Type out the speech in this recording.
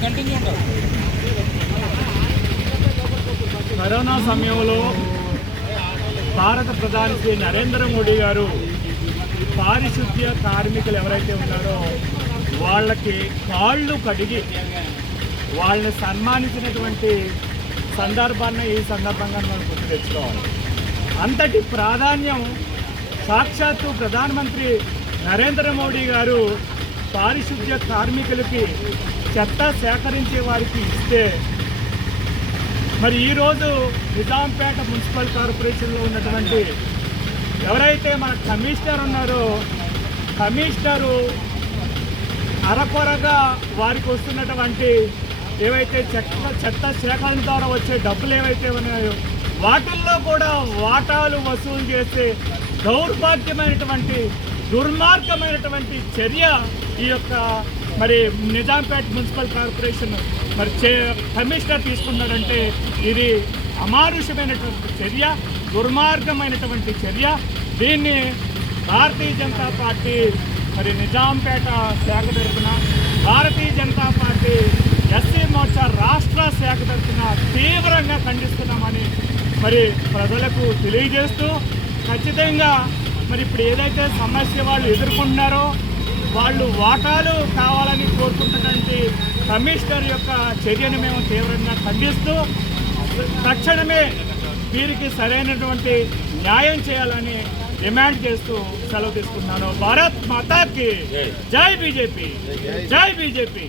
Continue ఉంటారు corona సమయంలో భారత ప్రధాని శ్రీ నరేంద్ర మోడీ గారు పారిశుద్ధ్య కార్మికులు ఎవరైతే ఉన్నారో వాళ్ళకి కాళ్ళు కడిగి వాళ్ళని సన్మానించినటువంటి సందర్భాన్ని ఈ సందర్భంగా మనం గుర్తు తెచ్చుకోవాలి. అంతటి ప్రాధాన్యం సాక్షాత్తు ప్రధానమంత్రి నరేంద్ర మోడీ గారు పారిశుద్ధ్య కార్మికులకి చెత్త సేకరించే వారికి ఇస్తే మరి ఈరోజు నిజాంపేట మున్సిపల్ కార్పొరేషన్లో ఉన్నటువంటి ఎవరైతే మన కమిషనర్ ఉన్నారో కమిషనరు అరకొరగా వారికి వస్తున్నటువంటి ఏవైతే చెత్త చెత్త సేకరణ ద్వారా వచ్చే డబ్బులు ఏవైతే ఉన్నాయో వాటిల్లో కూడా వాటాలు వసూలు చేసే దౌర్భాగ్యమైనటువంటి దుర్మార్గమైనటువంటి చర్య ఈ యొక్క మరి నిజాంపేట మున్సిపల్ కార్పొరేషన్ మరి చే కమిషనర్ తీసుకున్నాడంటే ఇది అమానుషమైనటువంటి చర్య దుర్మార్గమైనటువంటి చర్య. దీన్ని భారతీయ జనతా పార్టీ మరి నిజాంపేట శాఖ తరఫున భారతీయ జనతా పార్టీ ఎస్సీ మోర్చా రాష్ట్ర శాఖ తరఫున తీవ్రంగా ఖండిస్తున్నామని మరి ప్రజలకు తెలియజేస్తూ ఖచ్చితంగా మరి ఇప్పుడు ఏదైతే సమస్య వాళ్ళు ఎదుర్కొంటున్నారో వాళ్ళు వాటాలు కావాలని కోరుకుంటున్నటువంటి కమిషనర్ యొక్క చర్యను మేము తీవ్రంగా ఖండిస్తూ తక్షణమే వీరికి సరైనటువంటి న్యాయం చేయాలని డిమాండ్ చేస్తూ సెలవు తీసుకున్నాను. భారత్ మాతాకి జై బీజేపీ. జై బీజేపీ.